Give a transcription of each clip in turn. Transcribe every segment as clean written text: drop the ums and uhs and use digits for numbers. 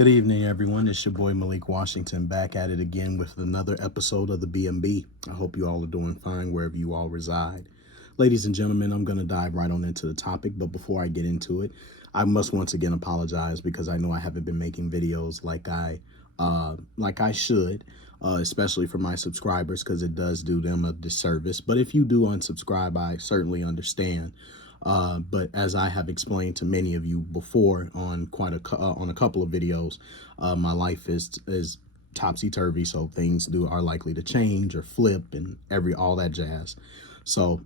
Good evening, everyone. It's your boy Malik Washington back at it again with another episode of the BMB. I hope you all are doing fine wherever you all reside. Ladies and gentlemen, I'm going to dive right on into the topic, but before I get into it, I must once again apologize because I know I haven't been making videos like I should, especially for my subscribers, because it does do them a disservice. But if you do unsubscribe, I certainly understand. But as I have explained to many of you before on on a couple of videos, my life is topsy-turvy, so things are likely to change or flip and all that jazz. So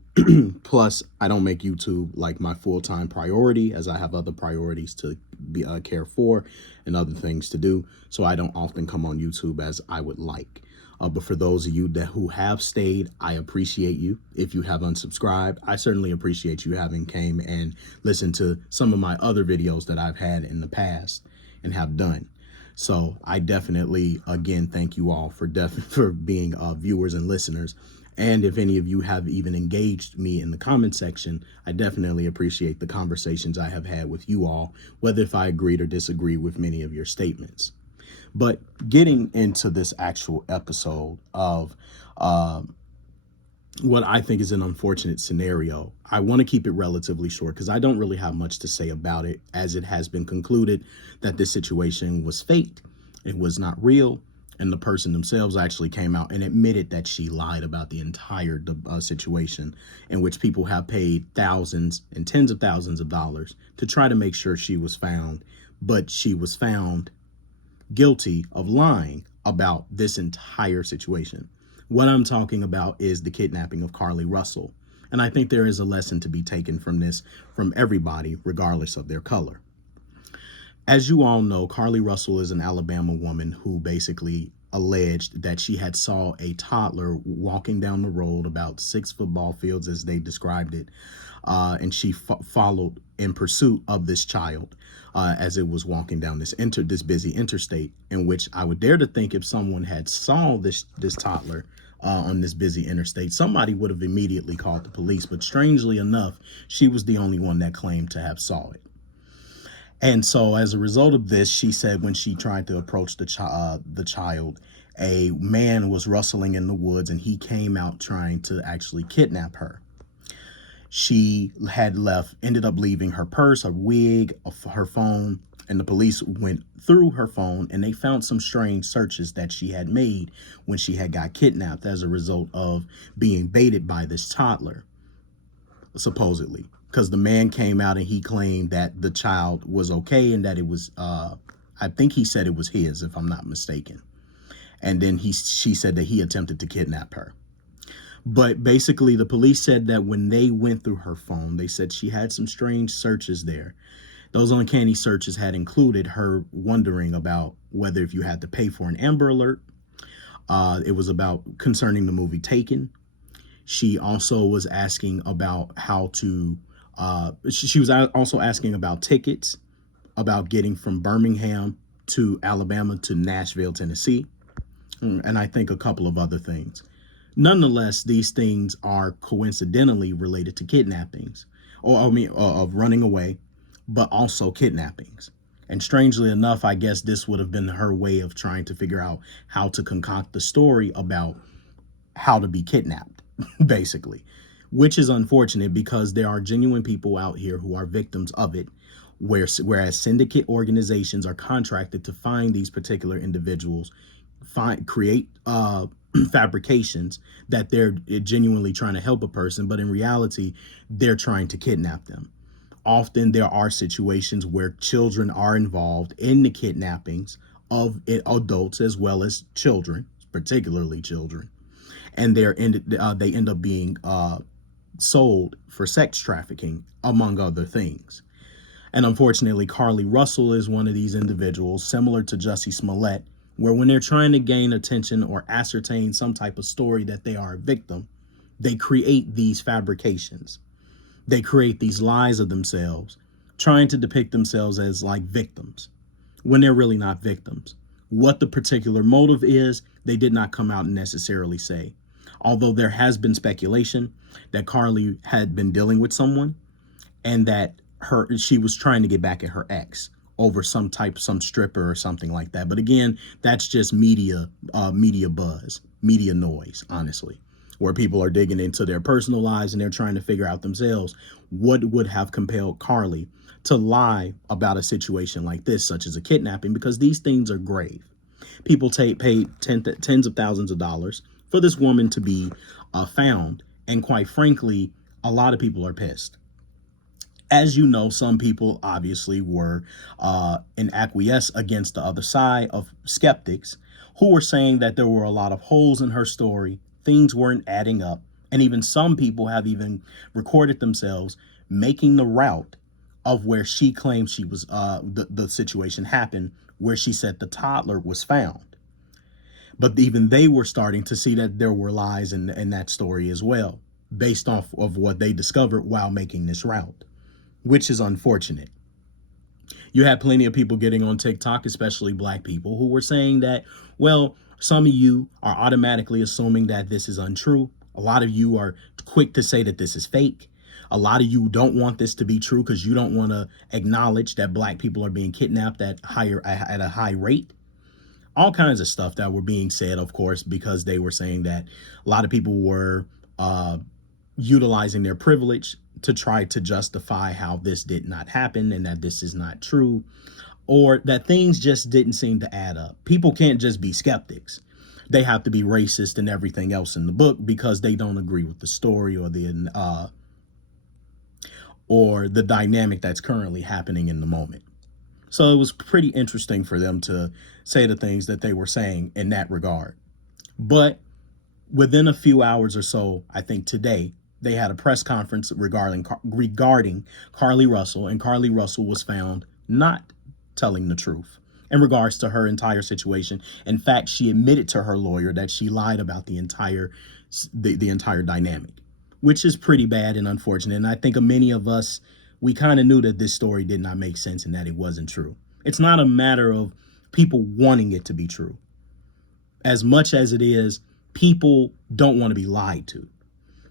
plus I don't make YouTube like my full-time priority, as I have other priorities to be care for and other things to do. So I don't often come on YouTube as I would like. But for those of you who have stayed, I appreciate you. If you have unsubscribed, I certainly appreciate you having came and listened to some of my other videos that I've had in the past and have done. So I definitely, again, thank you all for being viewers and listeners. And if any of you have even engaged me in the comment section, I definitely appreciate the conversations I have had with you all, whether if I agreed or disagreed with many of your statements. But getting into this actual episode of what I think is an unfortunate scenario, I want to keep it relatively short because I don't really have much to say about it, as it has been concluded that this situation was faked. It was not real. And the person themselves actually came out and admitted that she lied about the entire situation, in which people have paid thousands and tens of thousands of dollars to try to make sure she was found. But she was found guilty of lying about this entire situation. What I'm talking about is the kidnapping of Carlee Russell. And I think there is a lesson to be taken from this from everybody, regardless of their color. As you all know, Carlee Russell is an Alabama woman who basically alleged that she had saw a toddler walking down the road about 6 football fields, as they described it, and she followed in pursuit of this child as it was walking down this busy interstate, in which I would dare to think if someone had saw this toddler on this busy interstate, somebody would have immediately called the police. But strangely enough, she was the only one that claimed to have saw it. And so as a result of this, she said when she tried to approach the child, a man was rustling in the woods and he came out trying to actually kidnap her. She had ended up leaving her purse, a wig, her phone, and the police went through her phone and they found some strange searches that she had made when she had got kidnapped as a result of being baited by this toddler, supposedly. Because the man came out and he claimed that the child was okay and that it was, I think he said it was his, if I'm not mistaken. And then she said that he attempted to kidnap her. But basically, the police said that when they went through her phone, they said she had some strange searches there. Those uncanny searches had included her wondering about whether if you had to pay for an Amber Alert. It was about concerning the movie Taken. She also was asking about how to, she was also asking about tickets, about getting from Birmingham to Alabama to Nashville, Tennessee, and I think a couple of other things. Nonetheless, these things are coincidentally related to kidnappings, of running away, but also kidnappings. And strangely enough, I guess this would have been her way of trying to figure out how to concoct the story about how to be kidnapped, basically, which is unfortunate because there are genuine people out here who are victims of it, whereas syndicate organizations are contracted to find these particular individuals, create fabrications that they're genuinely trying to help a person, but in reality, they're trying to kidnap them. Often there are situations where children are involved in the kidnappings of adults as well as children, particularly children, and they end up being sold for sex trafficking, among other things. And unfortunately, Carlee Russell is one of these individuals, similar to Jussie Smollett, where when they're trying to gain attention or ascertain some type of story that they are a victim, they create these fabrications. They create these lies of themselves, trying to depict themselves as like victims when they're really not victims. What the particular motive is, they did not come out and necessarily say. Although there has been speculation that Carlee had been dealing with someone and that she was trying to get back at her ex, over some stripper or something like that. But again, that's just media buzz, media noise, honestly, where people are digging into their personal lives and they're trying to figure out themselves what would have compelled Carlee to lie about a situation like this, such as a kidnapping, because these things are grave. People paid tens of thousands of dollars for this woman to be found. And quite frankly, a lot of people are pissed. As you know, some people obviously were in acquiesce against the other side of skeptics who were saying that there were a lot of holes in her story, things weren't adding up, and even some people have even recorded themselves making the route of where she claimed she was the situation happened, where she said the toddler was found. But even they were starting to see that there were lies in that story as well, based off of what they discovered while making this route, which is unfortunate. You had plenty of people getting on TikTok, especially black people, who were saying that, well, some of you are automatically assuming that this is untrue. A lot of you are quick to say that this is fake. A lot of you don't want this to be true because you don't want to acknowledge that black people are being kidnapped at a high rate. All kinds of stuff that were being said, of course, because they were saying that a lot of people were utilizing their privilege to try to justify how this did not happen and that this is not true, or that things just didn't seem to add up. People can't just be skeptics. They have to be racist and everything else in the book because they don't agree with the story or the dynamic that's currently happening in the moment. So it was pretty interesting for them to say the things that they were saying in that regard. But within a few hours or so, I think today, they had a press conference regarding Carlee Russell, and Carlee Russell was found not telling the truth in regards to her entire situation. In fact, she admitted to her lawyer that she lied about the entire dynamic, which is pretty bad and unfortunate. And I think many of us, we kind of knew that this story did not make sense and that it wasn't true. It's not a matter of people wanting it to be true, as much as it is people don't want to be lied to.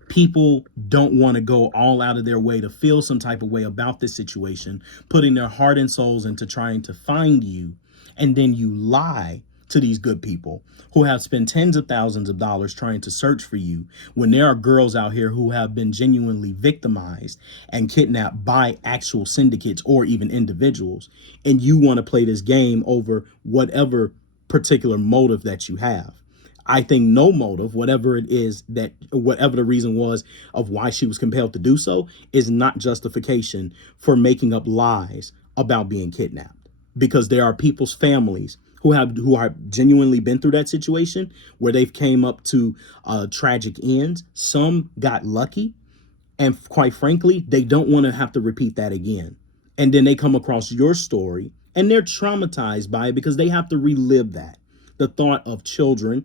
People don't want to go all out of their way to feel some type of way about this situation, putting their heart and souls into trying to find you, and then you lie to these good people who have spent tens of thousands of dollars trying to search for you, when there are girls out here who have been genuinely victimized and kidnapped by actual syndicates or even individuals, and you want to play this game over whatever particular motive that you have. I think no motive, whatever it is, that whatever the reason was of why she was compelled to do so, is not justification for making up lies about being kidnapped. Because there are people's families who are genuinely been through that situation where they've came up to tragic ends. Some got lucky, and quite frankly, they don't want to have to repeat that again. And then they come across your story and they're traumatized by it because they have to relive that. The thought of children,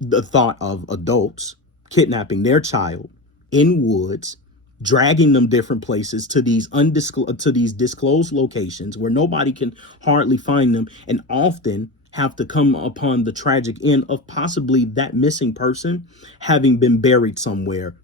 the thought of adults kidnapping their child in woods, dragging them different places to these disclosed locations where nobody can hardly find them, and often have to come upon the tragic end of possibly that missing person having been buried somewhere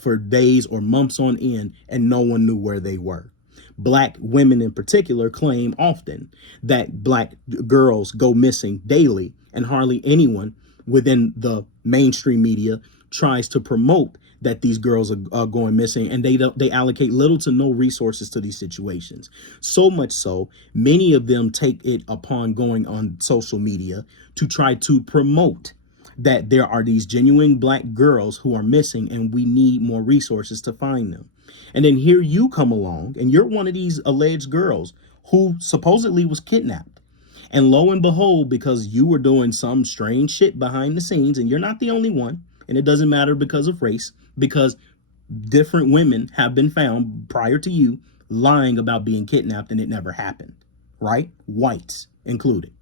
for days or months on end, and no one knew where they were. Black women in particular claim often that black girls go missing daily, and hardly anyone within the mainstream media tries to promote that these girls are going missing, and they allocate little to no resources to these situations. So much so, many of them take it upon going on social media to try to promote that there are these genuine black girls who are missing and we need more resources to find them. And then here you come along and you're one of these alleged girls who supposedly was kidnapped. And lo and behold, because you were doing some strange shit behind the scenes, and you're not the only one, and it doesn't matter because of race, because different women have been found prior to you lying about being kidnapped and it never happened, right? Whites included.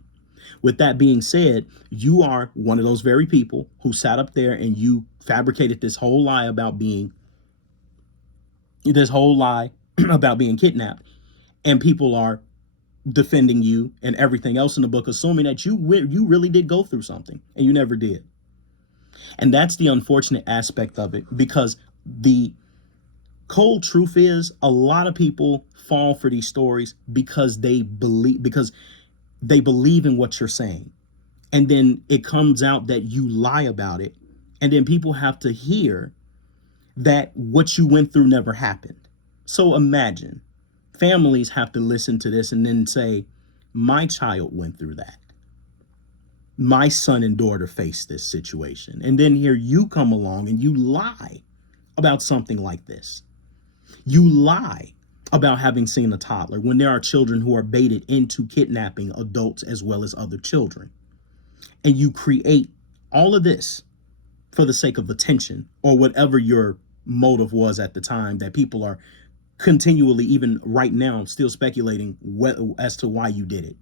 With that being said, you are one of those very people who sat up there and you fabricated this whole lie about being kidnapped, and people are defending you and everything else in the book, assuming that you really did go through something, and you never did. And that's the unfortunate aspect of it, because the Cold truth is, a lot of people fall for these stories because they believe in what you're saying. And then it comes out that you lie about it. And then people have to hear that what you went through never happened. So imagine families have to listen to this and then say, my child went through that. My son and daughter faced this situation. And then here you come along and you lie about something like this. You lie about having seen a toddler when there are children who are baited into kidnapping adults as well as other children. And you create all of this for the sake of attention or whatever your motive was at the time, that people are continually, even right now, still speculating as to why you did it.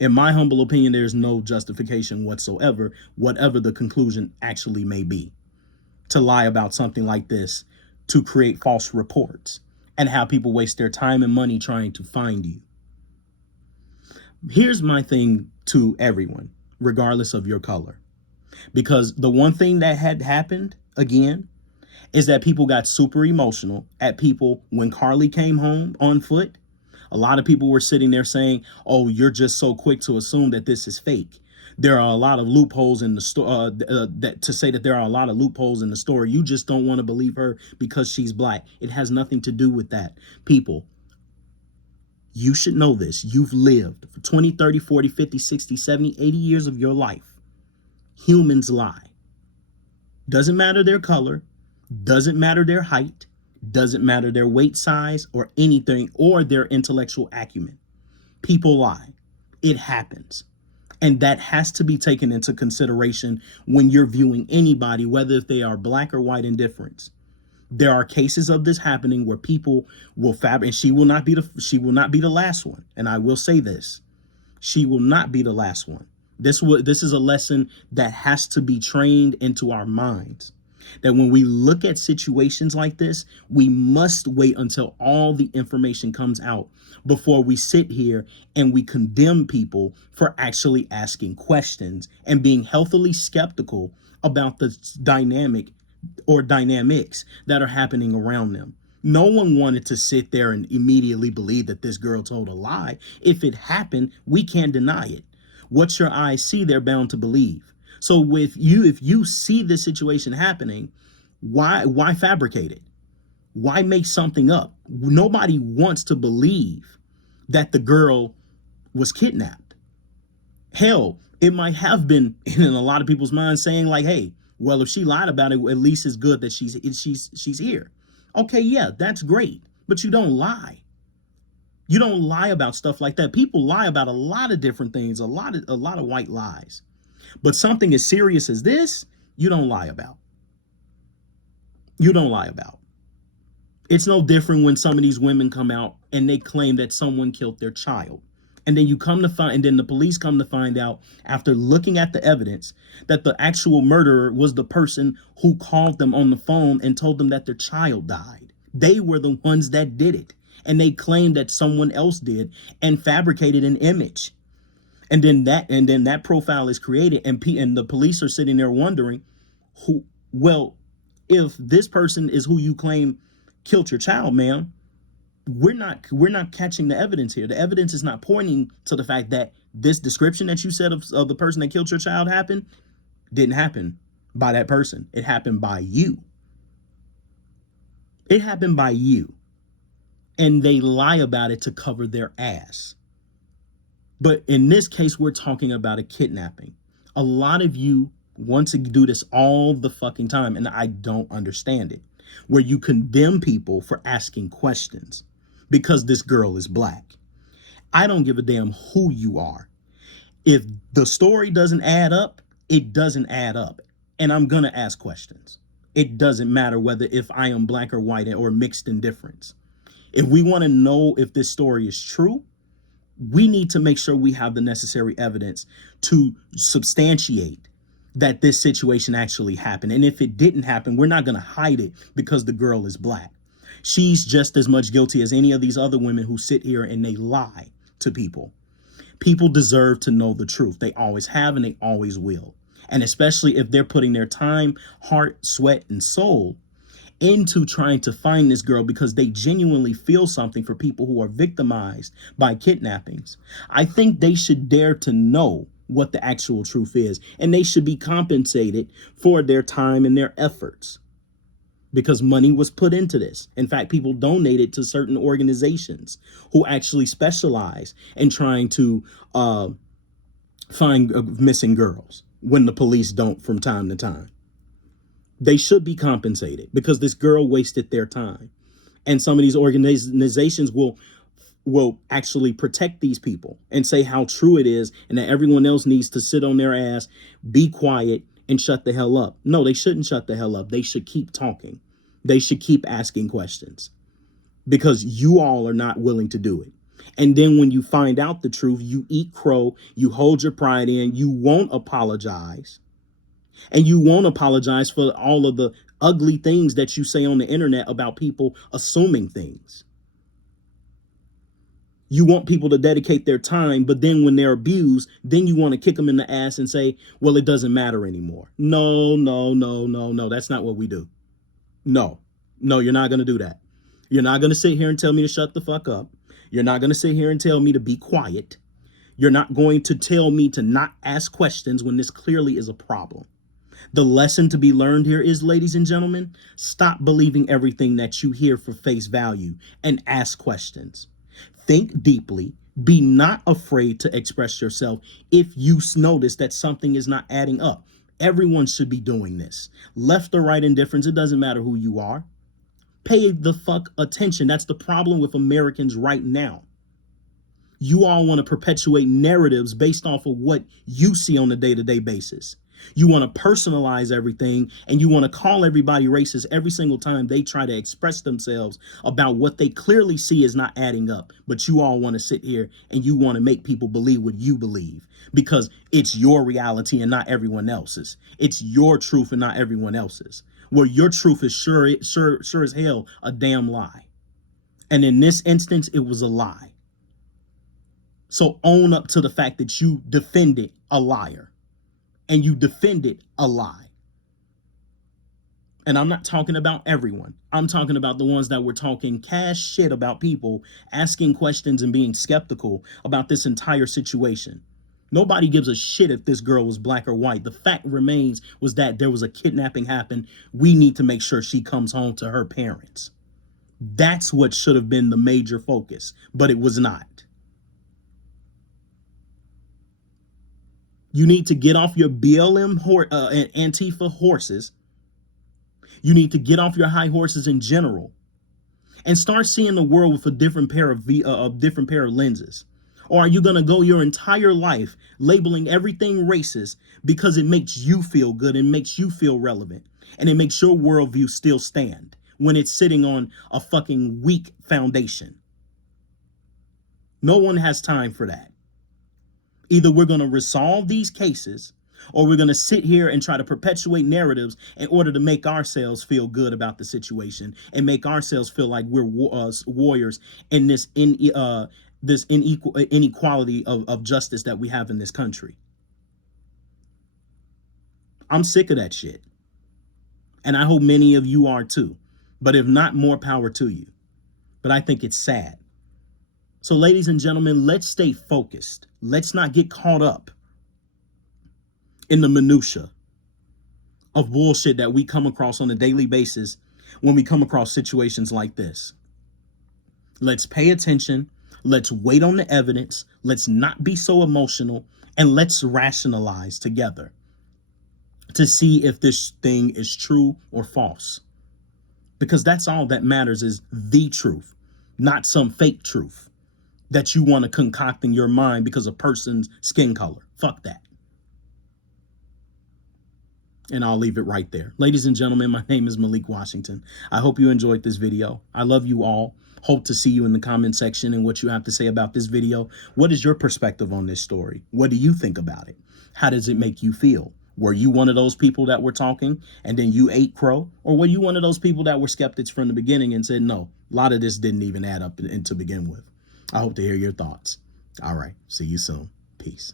In my humble opinion, there's no justification whatsoever, whatever the conclusion actually may be, to lie about something like this, to create false reports and have people waste their time and money trying to find you. Here's my thing to everyone, regardless of your color, because the one thing that had happened again is that people got super emotional at people when Carlee came home on foot. A lot of people were sitting there saying, oh, you're just so quick to assume that this is fake. There are a lot of loopholes in the story, to say that there are a lot of loopholes in the story. You just don't want to believe her because she's black. It has nothing to do with that. People, you should know this. You've lived for 20, 30, 40, 50, 60, 70, 80 years of your life. Humans lie. Doesn't matter their color, doesn't matter their height, doesn't matter their weight size or anything, or their intellectual acumen. People lie. It happens. And that has to be taken into consideration when you're viewing anybody, whether if they are black or white, in difference. There are cases of this happening where people will and she will not be the last one. And I will say this, she will not be the last one. This is a lesson that has to be trained into our minds. That when we look at situations like this, we must wait until all the information comes out before we sit here and we condemn people for actually asking questions and being healthily skeptical about the dynamics that are happening around them. No one wanted to sit there and immediately believe that this girl told a lie. If it happened, we can't deny it. What your eyes see, they're bound to believe. So if you see this situation happening, why fabricate it? Why make something up? Nobody wants to believe that the girl was kidnapped. Hell, it might have been in a lot of people's minds saying like, hey, well, if she lied about it, at least it's good that she's here. Okay, yeah, that's great. But you don't lie. You don't lie about stuff like that. People lie about a lot of different things, a lot of white lies. But something as serious as this, you don't lie about. You don't lie about. It's no different when some of these women come out and they claim that someone killed their child. And then the police come to find out after looking at the evidence that the actual murderer was the person who called them on the phone and told them that their child died. They were the ones that did it. And they claimed that someone else did and fabricated an image. And then that profile is created, and the police are sitting there wondering, if this person is who you claim killed your child, ma'am, we're not catching the evidence here. The evidence is not pointing to the fact that this description that you said of the person that killed your child didn't happen by that person. It happened by you. It happened by you. And they lie about it to cover their ass. But in this case, we're talking about a kidnapping. A lot of you want to do this all the fucking time, and I don't understand it. Where you condemn people for asking questions because this girl is black. I don't give a damn who you are. If the story doesn't add up, it doesn't add up. And I'm going to ask questions. It doesn't matter whether if I am black or white or mixed in difference. If we want to know if this story is true, we need to make sure we have the necessary evidence to substantiate that this situation actually happened. And if it didn't happen, we're not going to hide it because the girl is black. She's just as much guilty as any of these other women who sit here and they lie to people. People deserve to know the truth. They always have and they always will. And especially if they're putting their time, heart, sweat, and soul into trying to find this girl because they genuinely feel something for people who are victimized by kidnappings, I think they should dare to know what the actual truth is, and they should be compensated for their time and their efforts, because money was put into this. In fact, people donated to certain organizations who actually specialize in trying to find missing girls when the police don't from time to time. They should be compensated because this girl wasted their time. And some of these organizations will actually protect these people and say how true it is and that everyone else needs to sit on their ass, be quiet, and shut the hell up. No, they shouldn't shut the hell up. They should keep talking. They should keep asking questions because you all are not willing to do it. And then when you find out the truth, you eat crow, you hold your pride in, you won't apologize. And you won't apologize for all of the ugly things that you say on the internet about people assuming things. You want people to dedicate their time, but then when they're abused, then you want to kick them in the ass and say, well, it doesn't matter anymore. No. That's not what we do. No, you're not going to do that. You're not going to sit here and tell me to shut the fuck up. You're not going to sit here and tell me to be quiet. You're not going to tell me to not ask questions when this clearly is a problem. The lesson to be learned here is, ladies and gentlemen, stop believing everything that you hear for face value and ask questions. Think deeply. Be not afraid to express yourself if you notice that something is not adding up. Everyone should be doing this. Left or right indifference, it doesn't matter who you are. Pay the fuck attention. That's the problem with Americans right now. You all want to perpetuate narratives based off of what you see on a day-to-day basis. You want to personalize everything, and you want to call everybody racist every single time they try to express themselves about what they clearly see is not adding up. But you all want to sit here and you want to make people believe what you believe because it's your reality and not everyone else's. It's your truth and not everyone else's. Well, your truth is sure as hell a damn lie. And in this instance, it was a lie. So own up to the fact that you defended a liar. And you defended a lie. And I'm not talking about everyone. I'm talking about the ones that were talking cash shit about people, asking questions and being skeptical about this entire situation. Nobody gives a shit if this girl was black or white. The fact remains was that there was a kidnapping happen. We need to make sure she comes home to her parents. That's what should have been the major focus, but it was not. You need to get off your BLM and Antifa horses. You need to get off your high horses in general and start seeing the world with a different pair of lenses. Or are you going to go your entire life labeling everything racist because it makes you feel good and makes you feel relevant and it makes your worldview still stand when it's sitting on a fucking weak foundation? No one has time for that. Either we're going to resolve these cases or we're going to sit here and try to perpetuate narratives in order to make ourselves feel good about the situation and make ourselves feel like we're warriors in this inequality of justice that we have in this country. I'm sick of that shit. And I hope many of you are too. But if not, more power to you. But I think it's sad. So ladies and gentlemen, let's stay focused. Let's not get caught up in the minutia of bullshit that we come across on a daily basis when we come across situations like this. Let's pay attention. Let's wait on the evidence. Let's not be so emotional, and let's rationalize together to see if this thing is true or false. Because that's all that matters, is the truth, not some fake truth that you want to concoct in your mind because of a person's skin color. Fuck that. And I'll leave it right there. Ladies and gentlemen, my name is Malik Washington. I hope you enjoyed this video. I love you all. Hope to see you in the comment section and what you have to say about this video. What is your perspective on this story? What do you think about it? How does it make you feel? Were you one of those people that were talking and then you ate crow? Or were you one of those people that were skeptics from the beginning and said, no, a lot of this didn't even add up to begin with? I hope to hear your thoughts. All right. See you soon. Peace.